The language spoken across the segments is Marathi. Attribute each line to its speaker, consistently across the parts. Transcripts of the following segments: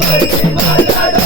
Speaker 1: भरली माझ्या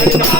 Speaker 1: Thank you.